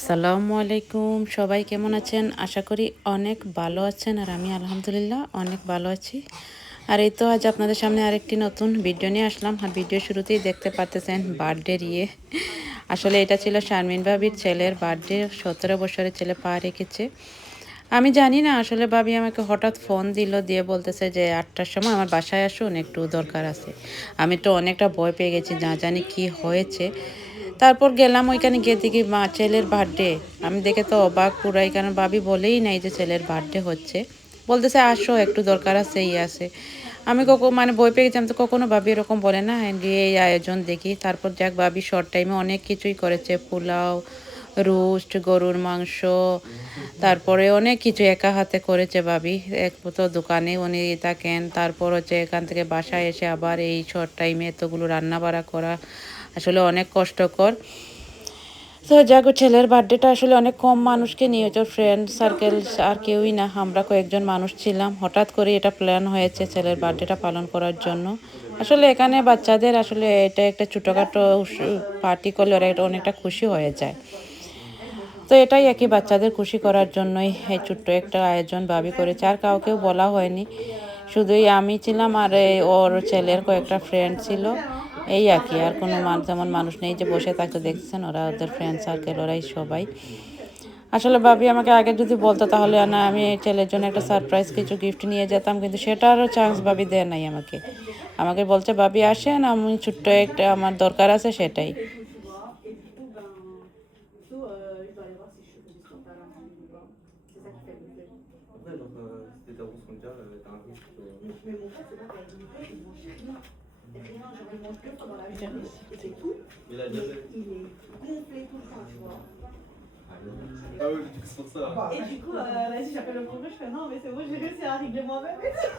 আসসালামু আলাইকুম, সবাই কেমন আছেন? আশা করি অনেক ভালো আছেন আর আমি আলহামদুলিল্লাহ অনেক ভালো আছি। আর এই তো আজ আপনাদের সামনে আরেকটি নতুন ভিডিও নিয়ে আসলাম। আর ভিডিও শুরুতেই দেখতে পারতেছেন বার্থডের আসলে এটা ছিল শারমিন ভাবির ছেলের বার্থডে। 17 বছরের ছেলে পা রেখেছে। আমি জানি না, আসলে ভাবি আমাকে হঠাৎ ফোন দিয়ে বলতেছে যে 8টার সময় আমার বাসায় আসুন, একটু দরকার আছে। আমি তো অনেকটা ভয় পেয়ে গেছি, না জানি কি হয়েছে। তারপর গেলাম, ওইখানে গিয়ে দেখি মা ছেলের বার্থডে। আমি দেখে তো অবাক পুরাই, কারণ ভাবি বলেই নাই যে ছেলের বার্থডে হচ্ছে। বলতেছে আসো, একটু দরকার আছে, আছে। আমি মানে বই পেয়ে গেছি, আমি তো কখনো ভাবি এরকম বলে না। গিয়ে এই আয়োজন দেখি, তারপর যাক ভাবি শর্ট টাইমে অনেক কিছুই করেছে। পোলাও, রোস্ট, গরুর মাংস, তারপরে অনেক কিছু একা হাতে করেছে ভাবি। এক তো দোকানে উনি থাকেন, তারপর হচ্ছে এখান থেকে বাসায় এসে আবার এই শর্ট টাইমে এতগুলো রান্না বাড়া করা আসলে অনেক কষ্টকর। তো যাক, ছেলের বার্থডেটা আসলে অনেক কম মানুষকে নিয়েছে, ফ্রেন্ড সার্কেল আর কেউই না, আমরা কয়েকজন মানুষ ছিলাম। হঠাৎ করে এটা প্ল্যান হয়েছে ছেলের বার্থডেটা পালন করার জন্য। আসলে এখানে বাচ্চাদের আসলে এটা একটা ছোটোখাটো পার্টি করলে ওরা এটা অনেকটা খুশি হয়ে যায়। তো এটাই আর কি, বাচ্চাদের খুশি করার জন্যই এই ছোট্ট একটা আয়োজন ভাবি করেছে। আর কাউকেও বলা হয়নি, শুধুই আমি ছিলাম আর ওর ছেলের কয়েকটা ফ্রেন্ড ছিল, এই আর কি। আর কোনো তেমন মানুষ নেই যে বসে থাকতে, দেখছেন ওরা ওদের ফ্রেন্ড সার্কেল, ওরাই সবাই। আসলে ভাবি আমাকে আগে যদি বলতো তাহলে না আমি ছেলের জন্য একটা সারপ্রাইজ কিছু গিফট নিয়ে যেতাম, কিন্তু সেটারও চান্স ভাবি দেয় নাই আমাকে। আমাকে বলছে ভাবি আসেন, আমি ছোট্ট একটা আমার দরকার আছে, সেটাই। Après, genre, c'était ta grosse frontière, t'as un riche. Mais mon frère, c'est pas pareil. Mon frère, il mange rien. Rien, genre, il mange deux fois dans la journée. Et c'est tout. Il a déjà fait. Il est gonflé tout le temps, tu vois. Ah oui, c'est pour ça. Et du coup, vas-y, j'appelle le progrès, je fais non, mais c'est bon, j'ai réussi à régler moi-même et tout.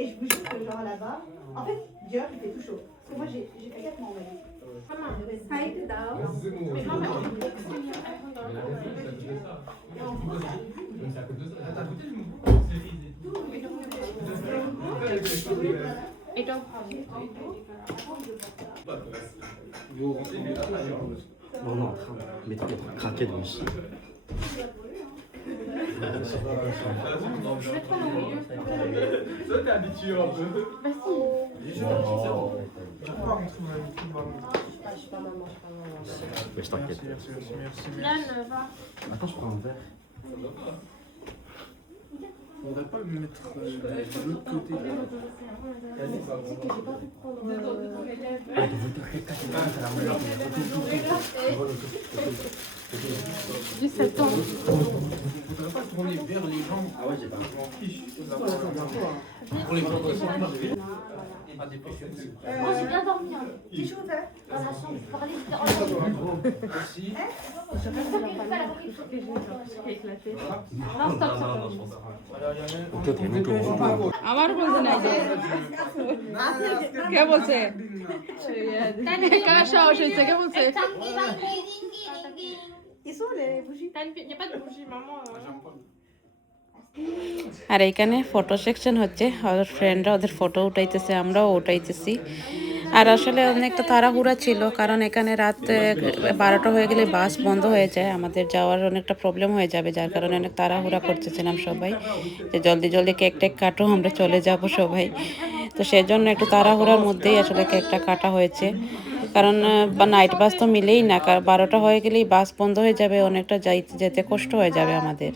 Et je vous jure que, genre, là-bas, en fait, dehors, il fait tout chaud. Parce que moi, j'ai fait 4 mois en Mali. Haydi daha. Non, non, mais craquer de aussi. Toi, t'es habitué un peu. Mais je t'inquiète. Attends, je prends un verre. On va pas le mettre de l'autre côté. J'ai 7 ans. On faudrait pas tourner vers les gens. Ah ouais, j'ai pas. Je m'en fiche. Pour les gens qui sont à des pressions. Moi j'ai bien dormi. Qui chaud, hein? Dans la chambre, je parlais, j'étais en Aussi. Non, stop, stop. আমার বলছে নাই যে কে বলছে কার সাহস হয়েছে কে বলছে Ils sont les bougies. Il n'y a pas de bougie, maman. আর এইখানে photo section হচ্ছে, ওদের ফ্রেন্ডরা ওদের ফটো উঠাইতেছে, আমরাও উঠাইতেছি। আর আসলে অনেকটা তাড়াহুড়া ছিল, কারণ এখানে রাত 12টা হয়ে গেলে বাস বন্ধ হয়ে যায়, আমাদের যাওয়ার অনেকটা প্রবলেম হয়ে যাবে, যার কারণে অনেক তাড়াহুড়া করতেছিলাম সবাই, যে জলদি জলদি কেক টেক কাটো, আমরা চলে যাব সবাই। তো সেজন্য একটু তাড়াহুড়ার মধ্যেই আসলে কেকটা কাটা হয়েছে, কারণ নাইট বাস তো মিলেই না, 12টা হয়ে গেলেই বাস বন্ধ হয়ে যাবে, অনেকটা যেতে কষ্ট হয়ে যাবে আমাদের।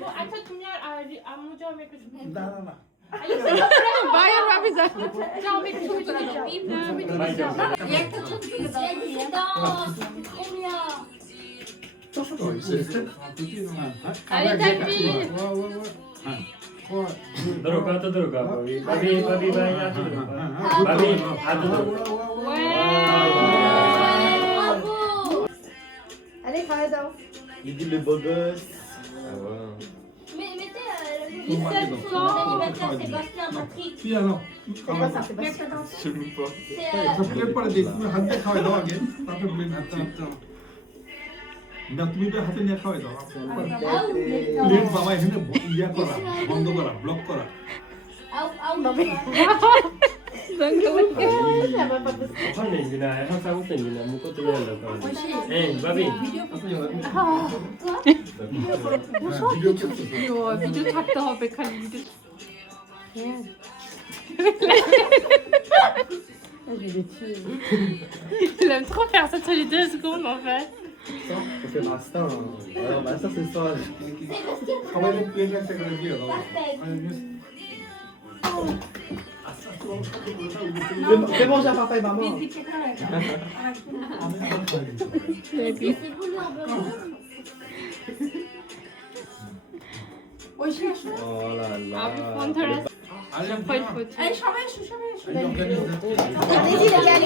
Bon, attends, combien à mon dieu, mais que je me. Non, non, non. বাইরে ভাবি যা Tiens, on met que je me donne du bip, je mets tout ça. Il y a quelque chose qui me donne. Trop bien. Allez, tapis. Droga, to droga, babi, babi, babi, babi, Ouais. Bravo. Allez, Khaled. Il dit le beau gosse. Ah, voilà. Mais mettez Une seule pour mon anniversaire, Sébastien m'a pris. Puis alors, C'est quoi ça, Sébastien? je sais pas. C'est Ça plate পরে দেখি তুমি হাত দিয়ে খাওয়াই দাও আগে তারপর plate দিচ্ছি না তুমি তো হাতে নিয়ে খাওয়াই দাও প্লেট বাবা এখানে ইয়া করা বন্ধ করা ব্লক করা 환영입니다. 항상 웃습니다. 묶어도 되는 거. 예, 바비. ভিডিও করতে ভিডিও থাকতে হবে খালি video Il aime trop faire ça tous les 2 secondes en fait. On fait Rasta. Alors, bah, ça, c'est ça. সবাই প্লেট একটা করে দিয়ে দাও Fais manger à papa et maman. Oh là là. Abi Fontaras. আলেম Pas une faute. আপনি কি করেন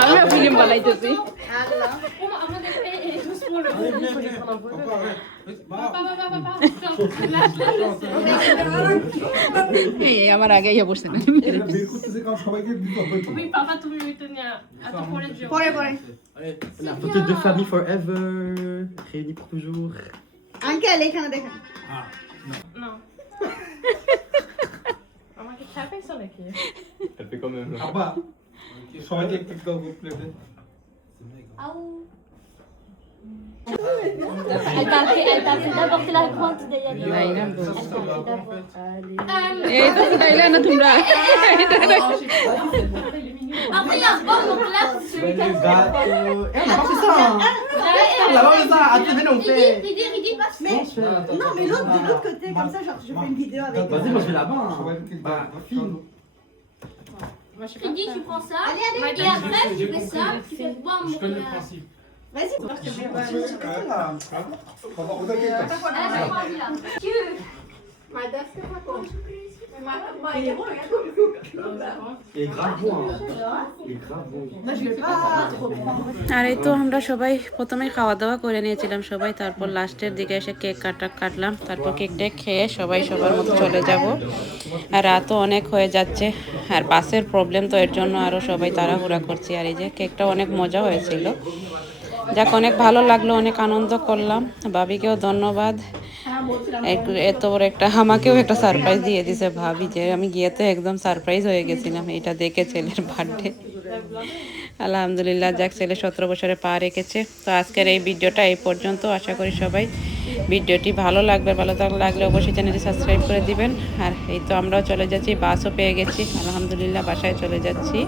আমি ফিল্ম বানাইতেছি এই আমার আগে ইয়ে বসছে না বের করতেছে কারণ সবাইকে দিতে হবে তো Oui, papa, tu veux tenir à ton problème du La photo de famille forever. Réunis pour toujours. হ্যাঁ Non. আমাকে ছাপাইছো নাকি Elle fait quand même. আব্বা সবাইকে একটু দাও প্লেটে Elle t'a fait d'abord c'est la grande d'ailleurs. Elle t'a fait d'abord. এই তো তাইলে না তোমরা Après il y a bon donc là celui qui a Eh, on a pas fait ça. Hein. On a pas fait ça. Attends, venez, on fait. Ridi, passe. Non mais l'autre de l'autre côté comme ça genre je fais une vidéo avec Vas-y, moi je vais là-bas. Hein. Bah, filme. Ridi, tu prends ça. Et après tu fais ça. Tu fais bon Je connais le principe. Vas-y Il est grave bon. Hein. Il est grave bon. Moi je vais pas trop prendre আর এই তো আমরা সবাই প্রথমে খাওয়া দাওয়া করে নিয়েছিলাম সবাই, তারপর লাস্টের দিকে এসে কেক কাটলাম, তারপর কেকটা খেয়ে সবাই সবার মতো চলে যাব। আর রাতও অনেক হয়ে যাচ্ছে, আর বাসের প্রবলেম তো এর জন্য আরও সবাই তাড়াহুড়া করছি। আর এই যে কেকটা অনেক মজা হয়েছিল, যাক অনেক ভালো লাগলো, অনেক আনন্দ করলাম। ভাবিকেও ধন্যবাদ, এত বড় একটা আমাকেও একটা সারপ্রাইজ দিয়ে দিছে ভাবি, যে আমি গিয়ে তো একদম সারপ্রাইজ হয়ে গেছিলাম এটা দেখে ছেলের বার্থডে। আলহামদুলিল্লাহ, যাক ছেলে 17 বছরে পা রেখেছে। তো আজকের এই ভিডিওটা এই পর্যন্ত, আশা করি সবাই ভিডিওটি ভালো লাগবে, ভালো লাগলে অবশ্যই চ্যানেলটি সাবস্ক্রাইব করে দিবেন। আর এই তো আমরাও চলে যাচ্ছি, বাসও পেয়ে গেছি আলহামদুলিল্লাহ, বাসায় চলে যাচ্ছি।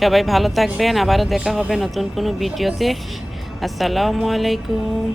সবাই ভালো থাকবেন, আবারও দেখা হবে নতুন কোনো ভিডিওতে। আসসালামু আলাইকুম।